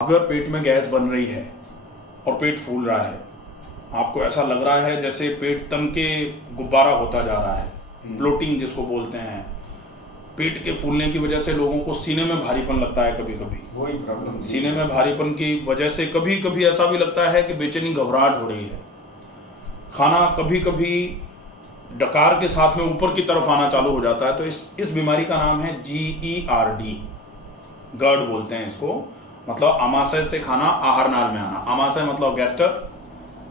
अगर पेट में गैस बन रही है और पेट फूल रहा है, आपको ऐसा लग रहा है जैसे पेट तन के गुब्बारा होता जा रहा है, ब्लोटिंग जिसको बोलते हैं, पेट के फूलने की वजह से लोगों को सीने में भारीपन लगता है। कभी कभी वही प्रॉब्लम, सीने में भारीपन की वजह से कभी कभी ऐसा भी लगता है कि बेचैनी घबराहट हो रही है। खाना कभी कभी डकार के साथ में ऊपर की तरफ आना चालू हो जाता है। तो इस बीमारी का नाम है GERD, गर्ड बोलते हैं इसको। मतलब आमाशय से खाना आहार नाल में आना। आमाशय मतलब गैस्टर,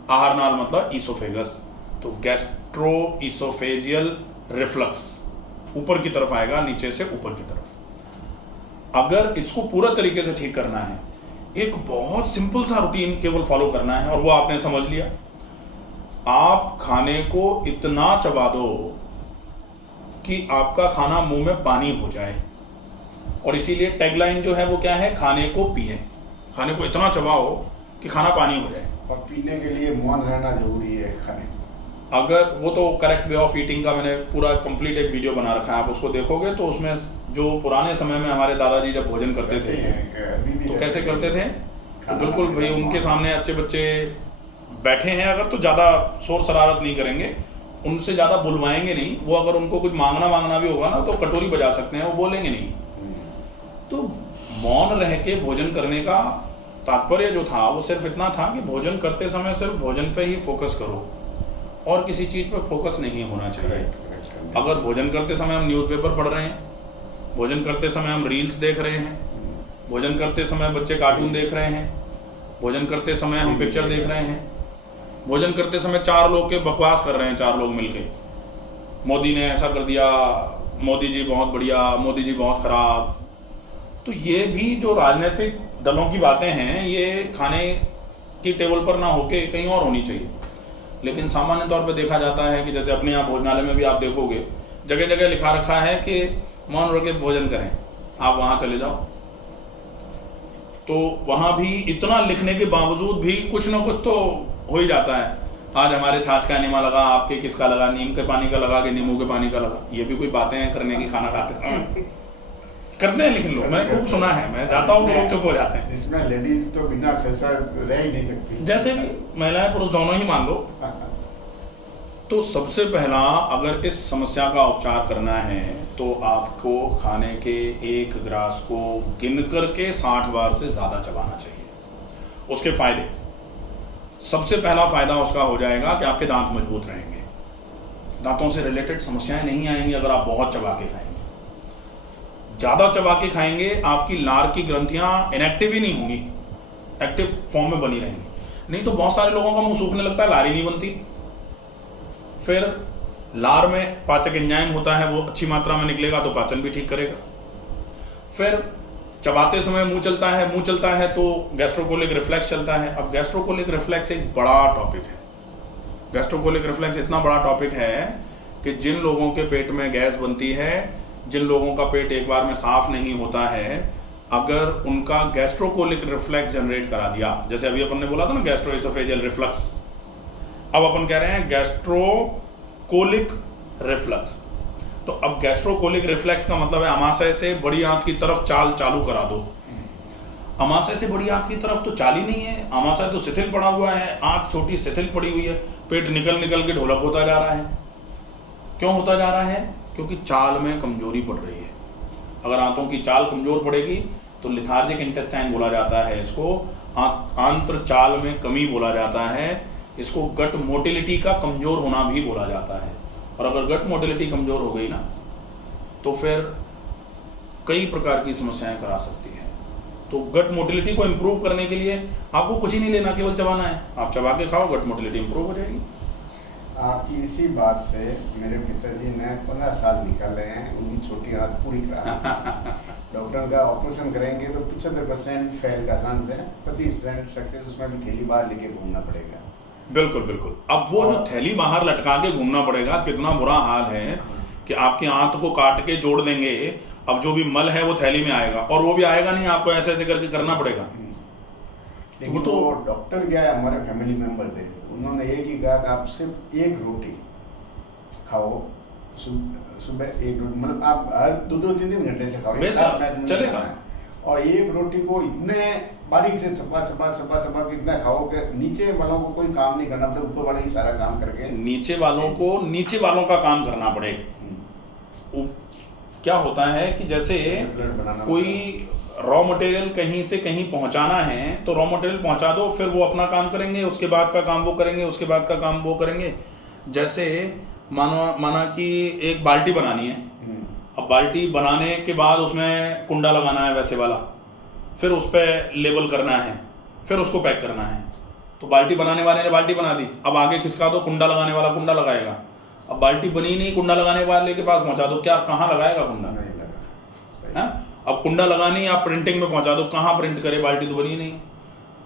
आहार नाल मतलब ईसोफेगस। तो गैस्ट्रो ईसोफेजियल रिफ्लक्स ऊपर की तरफ आएगा, नीचे से ऊपर की तरफ। अगर इसको पूरा तरीके से ठीक करना है, एक बहुत सिंपल सा रूटीन केवल फॉलो करना है, और वो आपने समझ लिया। आप खाने को इतना चबा दो कि आपका खाना मुंह में पानी हो जाए। और इसीलिए टैगलाइन जो है वो क्या है, खाने को पिए। खाने को इतना चबाओ कि खाना पानी हो जाए। और पीने के लिए मौन रहना जरूरी है खाने। अगर वो तो करेक्ट वे ऑफ ईटिंग का मैंने पूरा कंप्लीट एक वीडियो बना रखा है, आप उसको देखोगे तो उसमें जो पुराने समय में हमारे दादाजी जब भोजन करते थे तो कैसे करते थे, तो बिल्कुल भाई उनके सामने अच्छे बच्चे बैठे हैं अगर तो ज़्यादा शोर शरारत नहीं करेंगे, उनसे ज़्यादा बुलवाएंगे नहीं। वो अगर उनको कुछ मांगना भी होगा ना तो कटोरी बजा सकते हैं, वो बोलेंगे नहीं। तो मौन रह के भोजन करने का तात्पर्य जो था वो सिर्फ इतना था कि भोजन करते समय सिर्फ भोजन पे ही फोकस करो और किसी चीज़ पे फोकस नहीं होना चाहिए। अगर भोजन करते समय हम न्यूज़पेपर पढ़ रहे हैं, भोजन करते समय हम रील्स देख रहे हैं, भोजन करते समय बच्चे कार्टून देख रहे हैं, भोजन करते समय हम पिक्चर देख रहे हैं, भोजन करते समय चार लोग के बकवास कर रहे हैं, चार लोग मिलके, मोदी ने ऐसा कर दिया, मोदी जी बहुत बढ़िया, मोदी जी बहुत खराब। तो ये भी जो राजनीतिक दलों की बातें हैं, ये खाने की टेबल पर ना होके कहीं और होनी चाहिए। लेकिन सामान्य तौर पे देखा जाता है कि जैसे अपने यहाँ भोजनालय में भी आप देखोगे जगह जगह लिखा रखा है कि मौन रह के भोजन करें, आप वहाँ चले जाओ। तो वहाँ भी इतना लिखने के बावजूद भी कुछ ना कुछ तो हो ही जाता है। आज हमारे छाछ का नीमा लगा, आपके किसका लगा, नीम के पानी का लगा कि नींबू के पानी का लगा। ये भी कोई बातें हैं करने की, खाना खाते करते हैं लेकिन लोग, मैं खूब सुना है, मैं जाता हूँ तो लोग चुप हो जाते हैं। जिसमें लेडीज तो बिना सेंसर रह ही नहीं सकती, जैसे भी महिलाएं पुरुष दोनों ही मान लो। तो सबसे पहला अगर इस समस्या का उपचार करना है तो आपको खाने के एक ग्रास को गिन करके 60 बार से ज़्यादा चबाना चाहिए। उसके फायदे, सबसे पहला फायदा उसका हो जाएगा कि आपके दांत मजबूत रहेंगे, दांतों से रिलेटेड समस्याएं नहीं आएंगी अगर आप बहुत चबा के खाएंगे। ज़्यादा चबा के खाएंगे, आपकी लार की ग्रंथियां इनएक्टिव ही नहीं होंगी, एक्टिव फॉर्म में बनी रहेंगी। नहीं तो बहुत सारे लोगों का मुंह सूखने लगता है, लार ही नहीं बनती। फिर लार में पाचक एंजाइम होता है, वो अच्छी मात्रा में निकलेगा तो पाचन भी ठीक करेगा। फिर चबाते समय मुंह चलता है तो गैस्ट्रोकोलिक रिफ्लेक्स चलता है। अब गैस्ट्रोकोलिक रिफ्लेक्स एक बड़ा टॉपिक है। गैस्ट्रोकोलिक रिफ्लेक्स इतना बड़ा टॉपिक है कि जिन लोगों के पेट में गैस बनती है, जिन लोगों का पेट एक बार में साफ नहीं होता है, अगर उनका गैस्ट्रोकोलिक रिफ्लेक्स जनरेट करा दिया, जैसे अभी अपन ने बोला था ना गैस्ट्रोइसोफेजियल रिफ्लक्स, अब अपन कह रहे हैं गैस्ट्रोकोलिक रिफ्लक्स। तो अब गैस्ट्रोकोलिक रिफ्लेक्स का मतलब है आमाशय से बड़ी आंत की तरफ चाल चालू करा दो। आमाशय से बड़ी आंत की तरफ तो चाल ही नहीं है, आमाशय तो शिथिल पड़ा हुआ है, आंत छोटी शिथिल पड़ी हुई है, पेट निकल के ढोलक होता जा रहा है। क्यों होता जा रहा है? क्योंकि चाल में कमजोरी पड़ रही है। अगर आंतों की चाल कमजोर पड़ेगी तो लिथार्जिक इंटेस्टाइन बोला जाता है इसको, आंत्र चाल में कमी बोला जाता है इसको, गट मोटिलिटी का कमजोर होना भी बोला जाता है। और अगर गट मोटिलिटी कमजोर हो गई ना तो फिर कई प्रकार की समस्याएं करा सकती है। तो गट मोटिलिटी को इम्प्रूव करने के लिए आपको कुछ ही नहीं लेना, केवल चबाना है। आप चबा के खाओ, गट मोटिलिटी इम्प्रूव हो जाएगी। आपकी इसी बात से मेरे पिताजी ने 15 साल निकाले हैं, उनकी छोटी आंत पूरी करा। डॉक्टर का ऑपरेशन करेंगे तो 75% फेल का चांस है, 25% सक्सेस, उसमें भी थैली बाहर लेके घूमना पड़ेगा। बिल्कुल बिल्कुल। अब वो जो थैली बाहर लटका के घूमना पड़ेगा, कितना बुरा हाल है कि आपकी आंत को काट के जोड़ देंगे, अब जो भी मल है वो थैली में आएगा, और वो भी आएगा नहीं, आपको ऐसे ऐसे करके करना पड़ेगा। लेकिन तो डॉक्टर क्या है, हमारे फैमिली मेंबर थे, उन्होंने एक ही कहा कि आप सिर्फ एक रोटी खाओ, सुबह एक रोटी, मतलब आप हर 2-2 3-3 घंटे से खाओ, चलेगा। और एक रोटी को इतने बारीक से चपा चपा चपा चपा के इतना खाओ कि नीचे वालों को कोई काम नहीं करना पड़े, ऊपर वाले ही सारा काम करके नीचे वालों को नीचे वालों का काम करना पड़े। क्या होता है कि जैसे कोई रॉ मटेरियल कहीं से कहीं पहुंचाना है तो रॉ मटेरियल पहुंचा दो, फिर वो अपना काम करेंगे, उसके बाद का काम वो करेंगे, उसके बाद का काम वो करेंगे। जैसे माना कि एक बाल्टी बनानी है, अब बाल्टी बनाने के बाद उसमें कुंडा लगाना है वैसे वाला, फिर उस पर लेबल करना है, फिर उसको पैक करना है। तो बाल्टी बनाने वाले ने बाल्टी बना दी, अब आगे खिसका दो, कुंडा लगाने वाला कुंडा लगाएगा। अब बाल्टी बनी नहीं, कुंडा लगाने वाले के पास पहुंचा दो, क्या कहाँ लगाएगा कुंडा? है, अब कुंडा लगानी आप प्रिंटिंग में पहुंचा दो, कहाँ प्रिंट करे, बाल्टी तो बनी नहीं।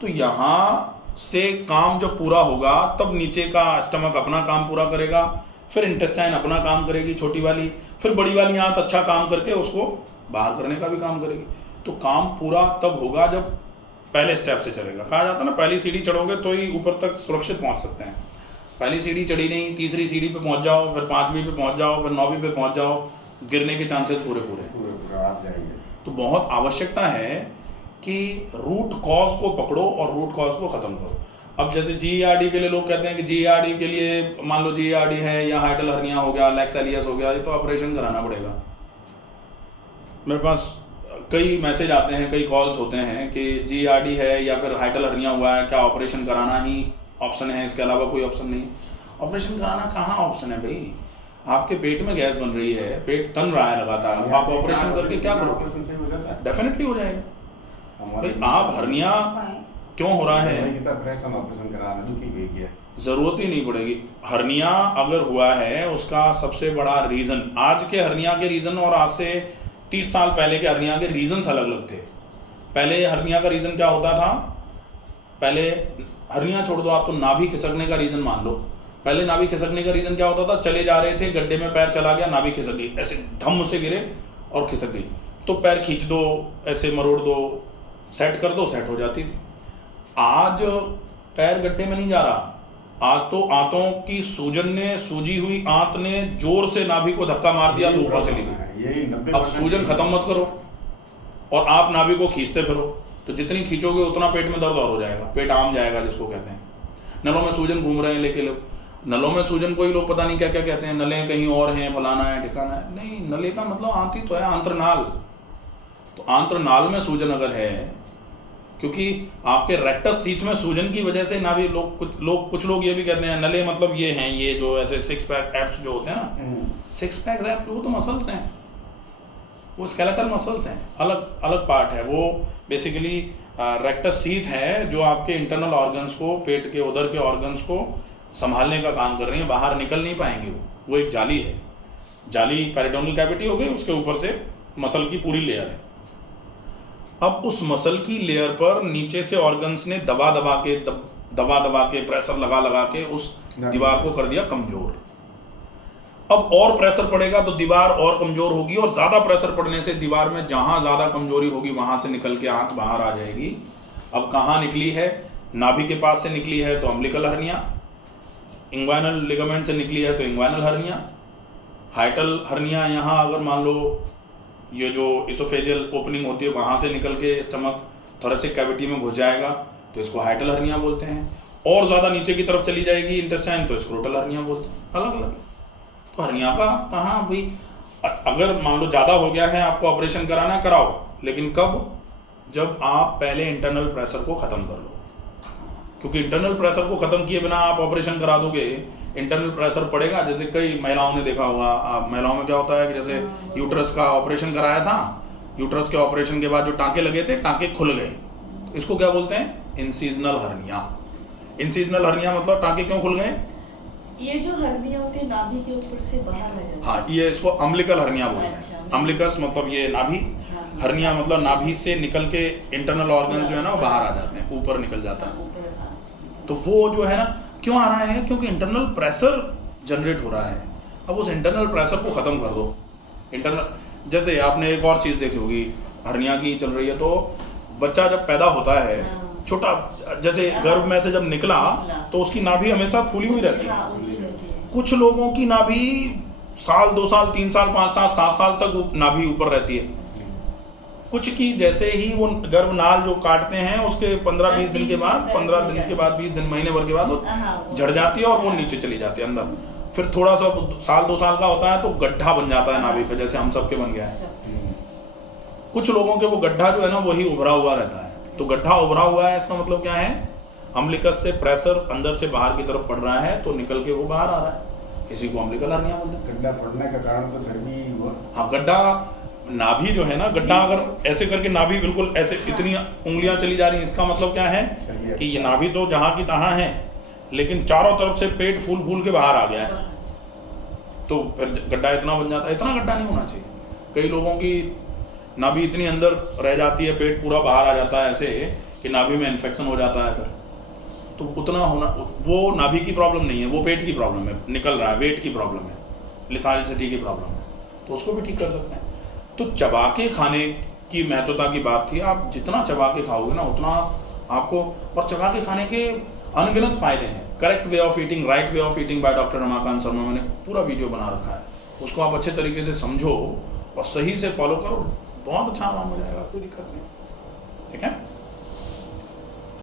तो यहाँ से काम जब पूरा होगा तब नीचे का स्टमक अपना काम पूरा करेगा, फिर इंटेस्टाइन अपना काम करेगी छोटी वाली, फिर बड़ी वाली आंत अच्छा काम करके उसको बाहर करने का भी काम करेगी। तो काम पूरा तब होगा जब पहले स्टेप से चलेगा। कहा जाता है ना, पहली सीढ़ी चढ़ोगे तो ही ऊपर तक सुरक्षित पहुंच सकते हैं। पहली सीढ़ी चढ़ी नहीं, तीसरी सीढ़ी पे पहुंच जाओ, फिर 5वीं पे पहुंच जाओ, फिर 9वीं पे पहुंच जाओ, गिरने के चांसेस पूरे आप जाएंगे। तो बहुत आवश्यकता है कि रूट कॉज को पकड़ो और रूट कॉज को ख़त्म करो। अब जैसे GERD के लिए लोग कहते हैं कि GERD के लिए मान लो GERD है या हाइटल हर्निया हो गया, लेक्सेलियस हो गया, ये तो ऑपरेशन कराना पड़ेगा। मेरे पास कई मैसेज आते हैं, कई कॉल्स होते हैं कि GERD है या फिर हाइटल हर्निया हुआ है, क्या ऑपरेशन कराना ही ऑप्शन है, इसके अलावा कोई ऑप्शन नहीं। ऑपरेशन कराना कहाँ ऑप्शन है भाई? आपके पेट में गैस बन रही है, पेट तन रहा है लगातार, आप ऑपरेशन करके क्या करोगे? डेफिनेटली हो जाएगा भाई। आप हर्निया क्यों हो रहा है, जरूरत ही नहीं पड़ेगी। हर्निया अगर हुआ है उसका सबसे बड़ा रीजन, आज के हर्निया के रीजन और आज से 30 साल पहले के हर्निया के रीजन अलग अलग थे। पहले हर्निया का रीजन क्या होता था? पहले हर्निया छोड़ दो आप, तो नाभि खिसकने का रीजन मान लो। पहले नाभि खिसकने का रीजन क्या होता था? चले जा रहे थे, गड्ढे में पैर चला गया, नाभि खिसक गई, ऐसे धम से गिरे और खिसक गई, तो पैर खींच दो, ऐसे मरोड़ दो, सेट कर दो, सेट हो जाती थी। आज पैर गड्ढे में नहीं जा रहा, आज तो आंतों की सूजन ने, सूजी हुई आंत ने जोर से नाभि को धक्का मार दिया तो ऊपर चली गई। अब सूजन खत्म मत करो और आप नाभि को खींचते फिरो, तो जितनी खींचोगे उतना पेट में दर्द और हो जाएगा, पेट आम जाएगा जिसको कहते हैं। नलों में सूजन घूम रहे हैं लेके लोग, नलों में सूजन कोई लोग पता नहीं क्या क्या कहते हैं, नलें कहीं और हैं, फलाना है ठिकाना है। नहीं, नले का मतलब आंत ही तो है, आंत्रनाल। तो आंत्रनाल में सूजन अगर है, क्योंकि आपके रेक्टस सीथ में सूजन की वजह से नाभि, कुछ लोग ये भी कहते हैं नले मतलब ये हैं, ये जो ऐसे 6 पैक एब्स जो होते हैं ना, 6 पैक एब्स वो तो मसल्स हैं, वो स्केलेटल मसल्स हैं, अलग अलग पार्ट है। वो बेसिकली रेक्टस सीथ है जो आपके इंटरनल ऑर्गन्स को, पेट के उधर के ऑर्गन्स को संभालने का काम कर रही है, बाहर निकल नहीं पाएंगे। वो एक जाली है, जाली पेरिटोनियल कैविटी हो गई, उसके ऊपर से मसल की पूरी लेयर है। अब उस मसल की लेयर पर नीचे से ऑर्गन्स ने दबा दबा के प्रेशर लगा के उस दीवार को कर दिया कमजोर। अब और प्रेशर पड़ेगा तो दीवार और कमजोर होगी, और ज्यादा प्रेशर पड़ने से दीवार में जहां ज्यादा कमजोरी होगी वहां से निकल के आंत बाहर आ जाएगी। अब कहाँ निकली है? नाभि के पास से निकली है तो अम्बिलिकल हर्निया, इंग्वाइनल लिगामेंट से निकली है तो इंग्वाइनल हर्निया, हाइटल हर्निया यहाँ अगर मान लो ये जो इसोफेजियल ओपनिंग होती है वहाँ से निकल के स्टमक थोरेसिक कैविटी में घुस जाएगा तो इसको हाइटल हर्निया बोलते हैं, और ज़्यादा नीचे की तरफ चली जाएगी इंटेस्टाइन तो स्क्रोटल हर्निया बोलते हैं। अलग अलग। तो हर्निया का कहाँ भाई, अगर मान लो ज़्यादा हो गया है, आपको ऑपरेशन कराना है, कराओ, लेकिन कब? जब आप पहले इंटरनल प्रेशर को ख़त्म कर लो, क्योंकि इंटरनल प्रेशर को ख़त्म किए बिना आप ऑपरेशन करा दोगे, इंटरनल प्रेशर पड़ेगा। जैसे कई महिलाओं ने देखा होगा, महिलाओं में क्या होता है कि जैसे यूट्रस का ऑपरेशन कराया था, यूट्रस के ऑपरेशन के बाद जो टाँके लगे थे, टाँके खुल गए, तो इसको क्या बोलते हैं? Incisional hernia. इंसिजनल हर्निया मतलब टाँके क्यों खुल गए? ये जो हर्निया होती है नाभि के ऊपर से बाहर आ जाती है। हाँ, ये इसको अम्बिलिकल हर्निया बोलते हैं। अम्बिलिकस मतलब ये नाभि, हर्निया मतलब नाभि से निकल के इंटरनल ऑर्गन्स जो है ना वो बाहर आ जाते हैं, ऊपर निकल जाता है। तो वो जो है ना क्यों आ रहा है? क्योंकि इंटरनल प्रेशर जनरेट हो रहा है। अब उस इंटरनल प्रेशर को ख़त्म कर दो। इंटरनल, जैसे आपने एक और चीज़ देखी होगी, हर्निया की चल रही है तो बच्चा जब पैदा होता है छोटा, जैसे गर्भ में से जब निकला तो उसकी नाभि हमेशा फूली हुई रहती है। कुछ लोगों की नाभि साल, 2 साल, 3 साल, 5 साल, 7 साल तक नाभि ऊपर रहती है। कुछ की जैसे ही वो गर्भनाल जो काटते हैं उसके 15-20 दिन के बाद, 15 दिन के बाद, 20 दिन, महीने भर के बाद वो झड़ जाती है और वो नीचे चली जाती है अंदर। फिर थोड़ा सा साल 2 साल का होता है तो गड्ढा बन जाता है नाभि पे, जैसे हम सबके बन गया है। कुछ लोगों के वो गड्ढा जो है ना वही उभरा हुआ रहता है। तो गड्ढा उभरा हुआ है इसका मतलब क्या है, अम्बिलिकस से प्रेशर अंदर से बाहर की तरफ पड़ रहा है तो निकल के वो बाहर आ रहा है। किसी को अम्बिलिकल हर्निया बोलते हैं। गड्ढा पड़ने का कारण तो चर्बी हुआ। हाँ, गड्ढा नाभि जो है ना, गड्ढा अगर ऐसे करके नाभि बिल्कुल ऐसे इतनी उंगलियां चली जा रही हैं, इसका मतलब क्या है कि ये नाभि तो जहाँ की तहाँ है लेकिन चारों तरफ से पेट फूल फूल के बाहर आ गया है, तो फिर गड्ढा इतना बन जाता है। इतना गड्ढा नहीं होना चाहिए। कई लोगों की नाभि इतनी अंदर रह जाती है, पेट पूरा बाहर आ जाता है ऐसे कि नाभि में इन्फेक्शन हो जाता है। फिर तो उतना होना, वो नाभि की प्रॉब्लम नहीं है, वो पेट की प्रॉब्लम है, निकल रहा है, वेट की प्रॉब्लम है, लिथारिसिटी की प्रॉब्लम है, तो उसको भी ठीक कर सकते हैं। तो चबा के खाने की महत्वता की बात थी। आप जितना चबा के खाओगे ना उतना आपको, और चबा के खाने के अनगिनत फायदे हैं। Correct way of eating, right way of eating by doctor Ramakant Sharma, मैंने पूरा वीडियो बना रखा है, उसको आप अच्छे तरीके से समझो और सही से फॉलो करो, बहुत अच्छा आराम हो जाएगा, कोई दिक्कत नहीं। ठीक है।